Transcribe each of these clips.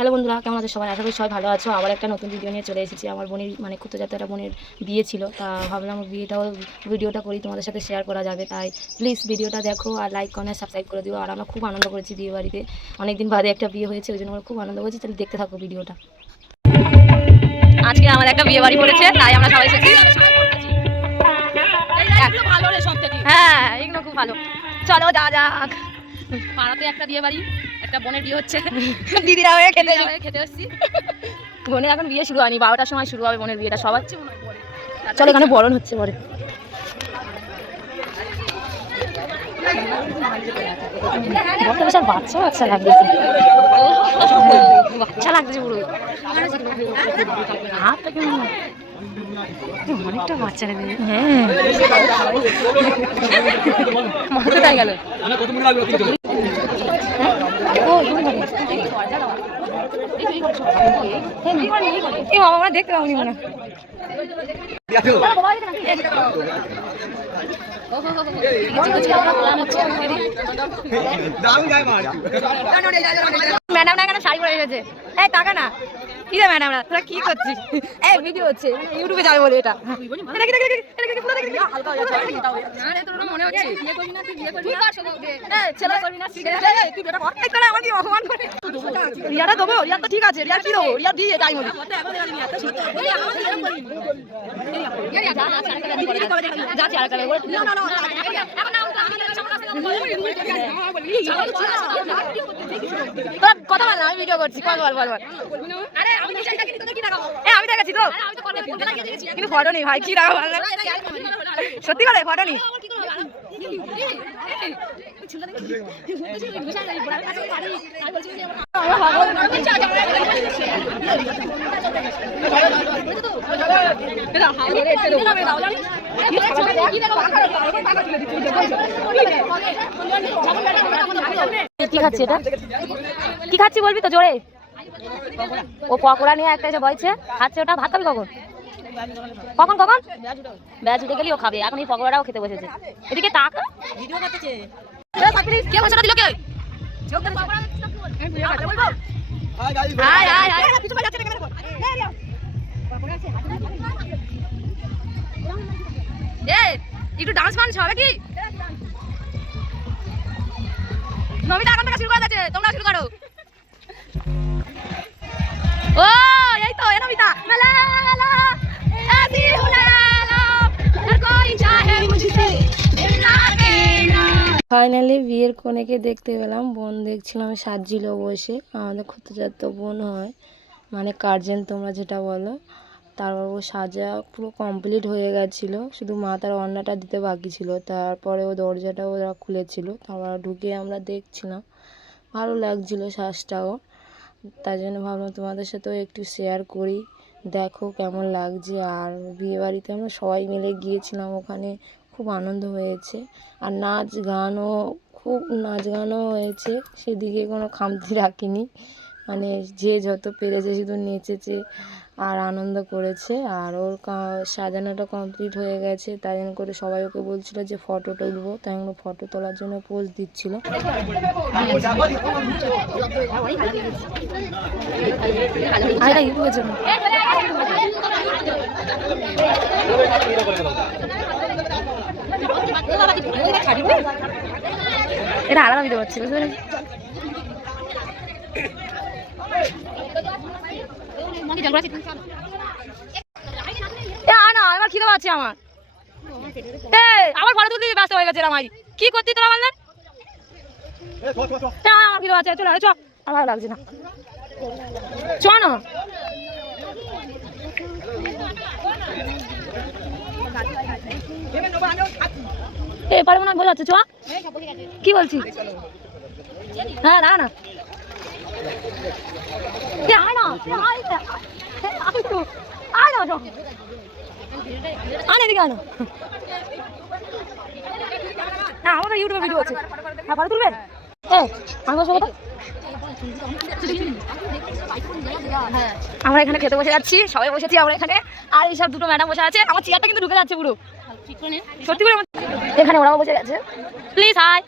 Hello বন্ধুরা কেমন আছে সবাই? আশা করি সবাই ভালো আছো। আবার একটা নতুন ভিডিও নিয়ে চলে এসেছি। আমার বোনের মানে খুঁতো একটা বোনের বিয়ে ছিল। তা ভাবলাম বিয়েটাও ভিডিওটা করি তোমাদের সাথে শেয়ার করা যাবে। তাই প্লিজ ভিডিওটা দেখো আর লাইক কমেন্ট সাবস্ক্রাইব করে দিও। আর আমরা খুব আনন্দ করেছি বিয়ে বাড়িতে। অনেকদিন বাদে একটা বিয়ে হয়েছে ওই জন্য আমরা খুব আনন্দ করেছি। তাহলে দেখতে থাকো ভিডিওটা আজকে আমার একটা বিয়ে বাড়ি পড়েছে তাই আমরা সবাই এসেছি। হ্যাঁ এগুলো খুব ভালো। চলো যা যাক। পাড়াতে একটা বিয়ে বাড়ি। একটা বোনের বিয়ে হচ্ছে। দিদিরা হয়ে খেতে খেতে খেতে এসছি বোনের এখন বিয়ে শুরু হয়নি বারোটার সময় শুরু হবে বোনের বিয়েটা সবার মনে চলো এখানে বরণ হচ্ছে পরে। বরটা বিশাল বাচ্চা বাচ্চা লাগতেছে বাচ্চা লাগতেছে পুরো। হাতটা কেমন অনেকটা বাচ্চা লাগছে হ্যাঁ। মাথায় গেল। তুমি করে এ বাবা আমরা দেখতে পাবনি মনে হয়। ম্যাডাম না এখানে শাড়ি পরে এসেছে? এই টাকা না। কি রে ম্যাডাম তোরা কি করছিস? এই ভিডিও হচ্ছে। ইউটিউবে যাবে বলে এটা। রিয়াটা দেবো রিয়া তো ঠিক আছে রিয়া কি দেবো? রিয়া দিয়ে টাইম হলি যাচ্ছি কথা বল আমি ভিডিও করছি কল বল বল বল আরে আমি দেখাচ্ছি তো কিন্তু ফটো নেই ভাই কি রাখা সত্যি করে ফটো নেই কি খাচ্ছি এটা? কি খাচ্ছি বলবি তো জোরে? ও পকোড়া নিয়ে একটা এসে বলছে খাচ্ছে ওটা? ভাত খাবি কখন? কখন কখন? ব্যাচ উঠে গেলি ও খাবে এখন এই পকোড়াটাও খেতে বসেছে। এদিকে টাকা কে পয়সাটা দিল কে? আয়, আয়, আয়। এই, একটু ডান্স ফান্স হবে কি নমিতা এখন থেকে শুরু করে দিয়েছে তোমরা শুরু করো ও এই তো এ নমিতা লা লা লা লা, ऐसी हूँ ला ला, हर कोई चाहे मुझसे मिलना देना। ফাইনালি বিয়ের কনেকে দেখতে পেলাম বোন দেখছিলাম সাজছিল বসে আমাদের খুঁতজাত বোন হয় মানে কার্জেন তোমরা যেটা বলো তারপর ও সাজা পুরো কমপ্লিট হয়ে গেছিল। শুধু মাথার অন্নাটা দিতে বাকি ছিল। তারপরে ও দরজাটা ওরা খুলেছিল। তারপর ঢুকে আমরা দেখছিলাম। ভালো লাগছিল সাজটাও। তাই জন্য ভাবলাম তোমাদের সাথেও একটু শেয়ার করি। দেখো কেমন লাগছে। আর বিয়েবাড়িতে আমরা সবাই মিলে গিয়েছিলাম ওখানে। খুব আনন্দ হয়েছে। আর নাচ গানও, খুব নাচ গানও হয়েছে। সেদিকে কোনো খামতি রাখিনি। মানে যে যত পেরেছে শুধু নেচেছে। আর আনন্দ করেছে। আর ওর সাজানোটা কমপ্লিট হয়ে গেছে। তাই জন্য করে সবাই ওকে বলছিল যে ফটো তুলবো। তাই জন্য ফটো তোলার জন্য পোজ দিচ্ছিল। এটা ইউটিউবের জন্য। এটা আলাদা ভিডিও হচ্ছে বুঝতে এ, আয় না, এবার খিদে পাচ্ছে আমার। এ আমার ফটো তুলতে ব্যস্ত হয়ে গেছে আমার কি করতি তোরা বললেন আমার খিদে পাচ্ছে, চলে চ। ভালো লাগছে না। চ না। এ পারে মনে হয় বোঝা চ। কি বলছি হ্যাঁ না না। এদিকে না আমাদের ইউটিউবে ভিডিও আছে হ্যাঁ তুলবে আমরা এখানে খেতে বসে যাচ্ছি সবাই বসেছি আমরা এখানে আর এইসব দুটো ম্যাডাম বসে আছে আমার চেয়ারটা কিন্তু ঢুকে যাচ্ছে পুরো সত্যি করে এখানে ওরাও বসে গেছে প্লিজ হাই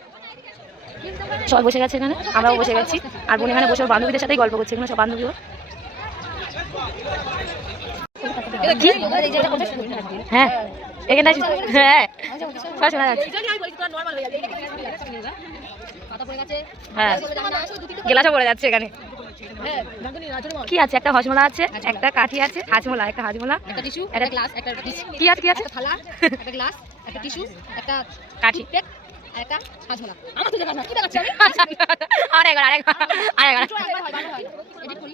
সবাই বসে গেছে এখানে আমরাও বসে গেছি। আর বোন এখানে বসে বান্ধবীদের সাথেই গল্প করছে এখানে সব বান্ধবী হ্যাঁ এখানটায় হ্যাঁ সব শোনা যাচ্ছে। হ্যাঁ গেলাসও পড়ে যাচ্ছে এখানে। কি আছে? একটা হজমলা আছে একটা কাঠি আছে হাজমলা একটা হাজমলা একটা টিস্যু একটা একটা গ্লাস একটা কি আছে কি আছে? থালা একটা গ্লাস একটা টিস্যু একটা কাঠি। একটা হাজমোলা আমার তো দেখা না কি দেখাচ্ছি আমি? আরেকবার আরেকবার আরেকবার এডিট করি।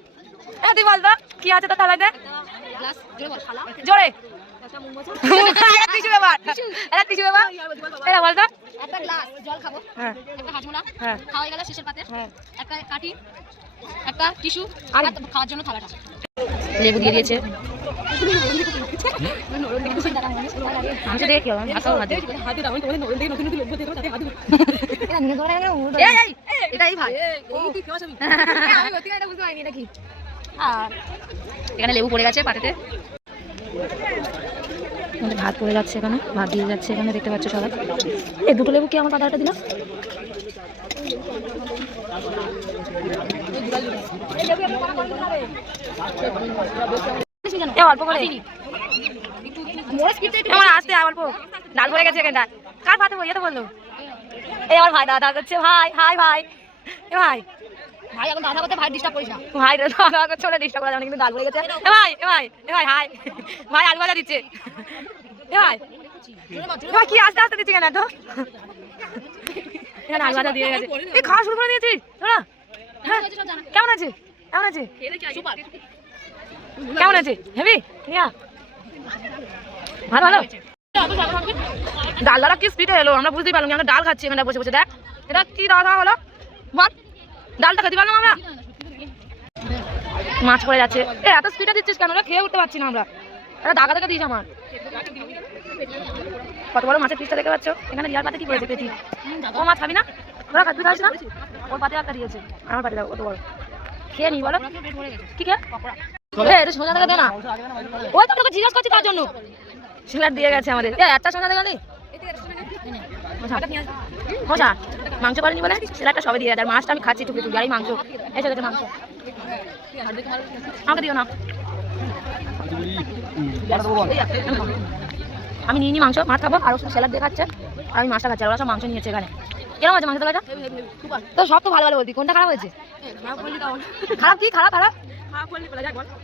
এ, তুই বলতো কি আছে তো থালাতে? জোরে বল। থালা জোরে একটা মোমবাতি এটা টিস্যু ব্যাপার এটা টিস্যু ব্যাপার একটা গ্লাস জল খাব। হ্যাঁ। একটা হাজমোলা হ্যাঁ। খাওয়া গেল শেষের পাতে। হ্যাঁ। একটা টিস্যু আর- আর খাওয়ার জন্য থালাটা। লেবু দিয়ে দিয়েছে। এখানে লেবু পড়ে গেছে, পাটেতে। ভাত পড়ে যাচ্ছে এখানে ভাত দিয়ে যাচ্ছে এখানে দেখতে পাচ্ছ সবাই এই দুটো লেবু কি আমার পাতাটা দিল এ অল্প করে আমার আসতে অল্প। ডাল পড়ে গেছে এখানটা কার ভাতে তো বলল এই আমার ভাই দাদা করছে ভাই হাই ভাই। এ ভাই। ভাই এখন দাদা করতে ভাই ডিস্টার্ব করিস না। ভাই দাদা করছে ডিস্টার্ব করা যাবে না, কিন্তু ডাল পড়ে গেছে। এ ভাই এ ভাই এ ভাই হাই। ভাই আলু ভাজা দিচ্ছে। এ ভাই। ভাই কি আস্তে আস্তে দিচ্ছি কেন তো এখানে আলু ভাজা দিয়ে গেছে। এই খাওয়া শুরু করে দিয়েছি। হ্যাঁ। কেমন আছে? কেমন আছে? সুপার। কেমন আছে হেবি ভালো ভালো? ডাল দাদা কি স্পিডে এলো? আমরা বুঝতেই পারলাম আমরা ডাল খাচ্ছি এখানে বসে বসে। দেখ, এটা কি দাদা হলো? বল, ডালটা খেতে পারলাম আমরা? মাছ পড়ে যাচ্ছে। এ, এত স্পিডে দিচ্ছিস কেন রে? খেয়ে উঠতে পারছি না আমরা। এটা দাগা দাগা দিয়েছে আমার। কত বড় মাছের পিসটা দেখতে পাচ্ছ? এখানে রিয়ার পাতে কি করেছে পেটি? ও মাছ খাবি না? তোরা খাবি না? ওর পাতে একটা দিয়েছে। আমার পাতে দেখো কত বড়। খেয়ে নি, বলো। কি খেয়ে? জন্য। সিলার দিয়ে গেছে আমাদের। মাংস করেনি বলে? সিলারটা সবে দিয়ে মাছটা আমি খাচ্ছি টুকি টুকি আর এই মাংস। এসে গেছে মাংস। আমাকে দিও না। আমি নিয়ে নি মাংস। মাছ খাব। আর স্যালাড দিয়ে খাচ্ছে। আর আমি মাছটা খাচ্ছি। আর ওরা সব মাংস নিয়েছে এখানে। কেমন আছে মাংস তো সব তো ভালো ভালো বলতি। কোনটা খারাপ হয়েছে? খারাপ কি? খারাপ খারাপ।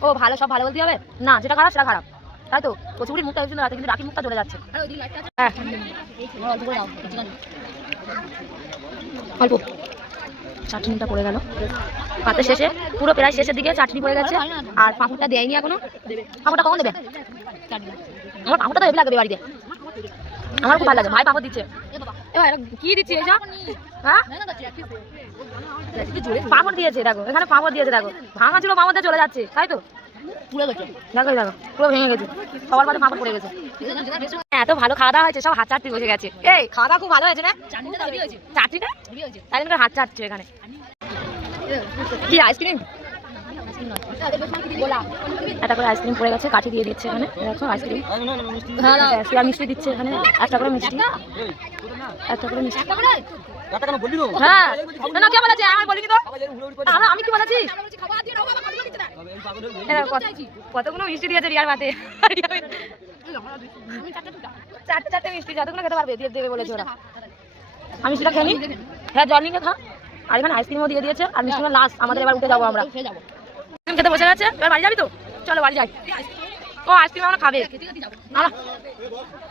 ও ভালো সব ভালো বলতে হবে? না যেটা খারাপ সেটা খারাপ। তাই তো? কচুরির মুখটা হয়েছিল রাতে কিন্তু রাখির মুখটা চলে যাচ্ছে। হ্যাঁ। অল্প। চাটনিটা পড়ে গেল। পাতে শেষে পুরো প্রায় শেষের দিকে চাটনি পড়ে গেছে। আর পাঁপড়টা দেয়নি এখনও। পাঁপড়টা কখন দেবে? আমার পাঁপড়টা তো হেভি লাগবে বাড়িতে। আমার খুব ভালো লাগে। ভাই পাঁপড় দিচ্ছে। এবার কি দিচ্ছে এইসব হ্যাঁ? পাঁপড় দিয়েছে দেখো এখানে পাঁপড় দিয়েছে দেখো। ভাঙা ছিল পাঁপড় দিয়ে চলে যাচ্ছে তাই তো? পুরো গেছে। দেখো দেখো পুরো ভেঙে গেছে। সবার পাতে পাঁপড় পড়ে গেছে। এত ভালো খাওয়া দাওয়া হয়েছে সব হাত চাটতে বসে গেছে। এই খাওয়া দাওয়া খুব ভালো হয়েছে না? চাটনিটা তাই জন্য হাত চাটছে এখানে। কি আইসক্রিম একটা করে আইসক্রিম পড়ে গেছে কাঠি দিয়ে দিচ্ছে এখানে। দেখো আইসক্রিম। হ্যাঁ আর মিষ্টি দিচ্ছে এখানে। একটা করে মিষ্টি। একটা করে মিষ্টি। হ্যাঁ। না, না কে বলেছে? আমি বলিনি তো। আমি- আমি কি বলেছি? এ দেখো, কত- কতগুলো মিষ্টি দিয়েছে রিয়ার মাতে চারটে চারটে মিষ্টি যতগুলো খেতে পারবে দিয়ে দেবে বলেছে ওরা। আমি সেটা খেয়ে নিই হ্যাঁ জল নিয়ে খা। আর এখানে আইসক্রিমও দিয়ে দিয়েছে। আর মিষ্টি লাস্ট আমাদের এবার উঠে যাব আমরা। খেতে বসে গেছে। এবার বাড়ি যাবি তো? চলো, বাড়ি যাই। ও, আইসক্রিম আমরা খাবে।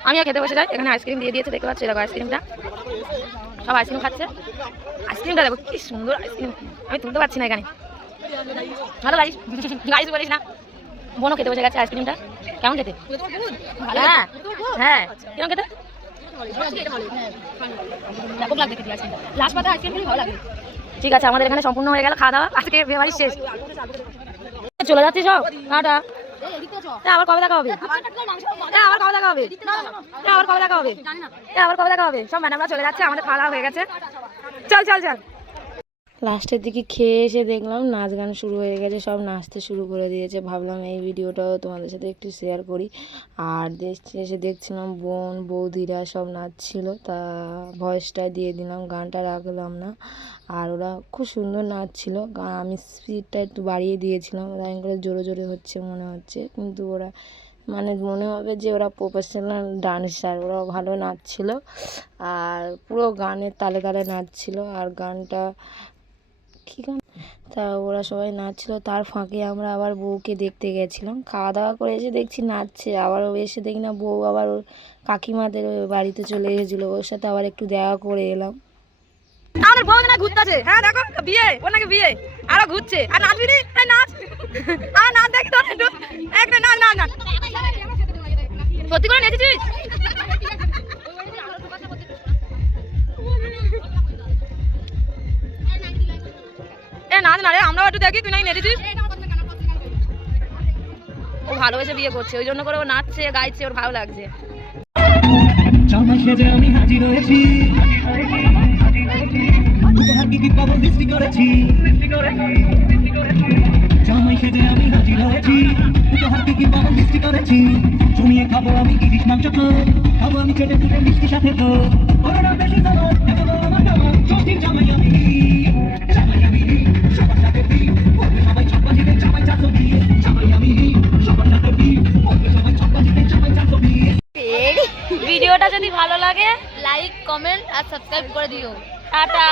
আমি খেতে বসে যাই। এখানে আইসক্রিম দিয়ে দিয়েছে, দেখতে পাচ্ছি দেখো আইসক্রিমটা। সব আইসক্রিম খাচ্ছে। আইসক্রিমটা দেখো, কি সুন্দর আইসক্রিম। আমি তুলতে পারছি না এখানে। ভালো গাড়ি গাড়ি করিস না। বোনও খেতে বসে গেছে আইসক্রিমটা। কেমন খেতে? হ্যাঁ। হ্যাঁ। কেমন খেতে? ঠিক আছে, আমাদের এখানে সম্পূর্ণ হয়ে গেল, খাওয়া দাওয়া। আজকে বাড়ি শেষ। চলে যাচ্ছি সব। টাটা। আবার কবে দেখা হবে? আবার কবে দেখা হবে? আবার কবে দেখা হবে? আবার কবে দেখা হবে? সব ম্যাডামরা চলে যাচ্ছে আমাদের খাওয়া হয়ে গেছে। চল চল চল। লাস্টের দিকে খেয়ে এসে দেখলাম নাচ গান শুরু হয়ে গেছে, সব নাচতে শুরু করে দিয়েছে। ভাবলাম এই ভিডিওটাও তোমাদের সাথে একটু শেয়ার করি। আর দেখছি এসে দেখছিলাম বোন, বৌদিরা সব নাচছিল, তা ভয়েসটা দিয়ে দিলাম, গানটা রাখলাম না। আর ওরা খুব সুন্দর নাচছিল আমি স্পিডটা একটু বাড়িয়ে দিয়েছিলাম তাই করে জোরে জোরে হচ্ছে মনে হচ্ছে। কিন্তু ওরা মানে মনে হবে যে ওরা প্রফেশনাল ডান্সার ওরা ভালো নাচছিল। আর পুরো গানের তালে তালে নাচছিল, আর গানটা কী তা ওরা সবাই নাচছিল, তার ফাঁকে আমরা আবার বউকে দেখতে গেছিলাম। খাওয়া দাওয়া করে এসে দেখছি নাচছে আবার ও এসে দেখি না বউ আবার ওর কাকিমাদের বাড়িতে চলে এসেছিল, ওর সাথে আবার একটু দেখা করে এলাম। আমাদের বউ না ঘুরতেছে? হ্যাঁ দেখো, বিয়ে, ওর বিয়ে। আরও ঘুরছে। আর নাচবি নি? এই নাচ। আর নাচ দেখি তো একটু। একটা নাচ নাচ নাচ। সত্যি নেচেছিস? এ নাচ না রে আমরাও একটু দেখি তুই নাকি নেচেছিস ও ভালোবেসে বিয়ে করছে ওই জন্য করে ও নাচছে গাইছে ওর ভালো লাগছে। জামাই সেজে আমি হাজির হয়েছি। উপহার কি কি পাবো সৃষ্টি করেছি? জামাই সেজে আমি হাজির হয়েছি। উপহার কি কি পাবো সৃষ্টি করেছি? জমিয়ে খাব আমি ইলিশ মাংস তো খাব আমি চেটে চুটে মিষ্টি সাথে তো। বড় বেশি খাব এখনও আমার খাব জামাই আমি। জামাই আমি। ভিডিওটা যদি ভালো লাগে লাইক কমেন্ট আর সাবস্ক্রাইব করে দিও। টাটা।